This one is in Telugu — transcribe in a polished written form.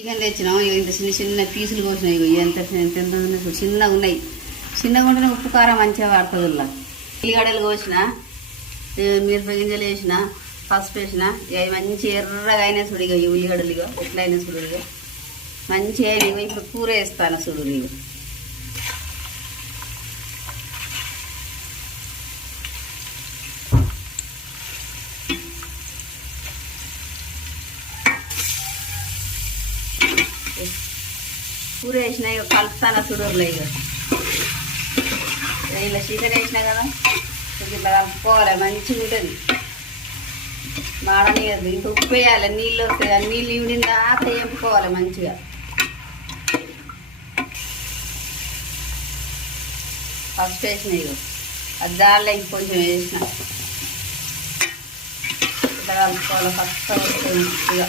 చికెన్ తెచ్చినాం. ఇంత చిన్న చిన్న పీసులు కోసినాయి. ఎంత చిన్నగా ఉన్నాయి. చిన్నగా ఉంటేనే ఉప్పు కారం మంచిగా పడుతుంది. ఉల్లిగడ్డలు కోసిన, మిరప గింజలు వేసిన, పసుపు వేసిన. అవి మంచి ఎర్రగా అయినా సుడిగా ఈ ఉల్లిగడ్డలు ఇగో ఎట్లా అయినా సుడుగా మంచిగా అయినా. ఇప్పుడు కూర వేస్తాను సుడు. నీవు కూర వేసినా ఇక కలుపుతాను సుడుర్లో. ఇక ఇలా చికెన్ వేసినా కదా ఇట్లా కలుపుకోవాలి. మంచిగా ఉంటుంది. మాడనియదు. ఇంకా ఉప్పు వేయాలి. నీళ్ళు వస్తాయి. ఆ నీళ్ళు ఇవిడిన దాకా వేపుకోవాలి మంచిగా. ఫస్ట్ వేసినాయి ఇక అది దానిలో ఇంకొంచెం వేసిన ఇట్లా కలుపుకోవాలి. ఫస్ట్ వస్తుంది మంచిగా.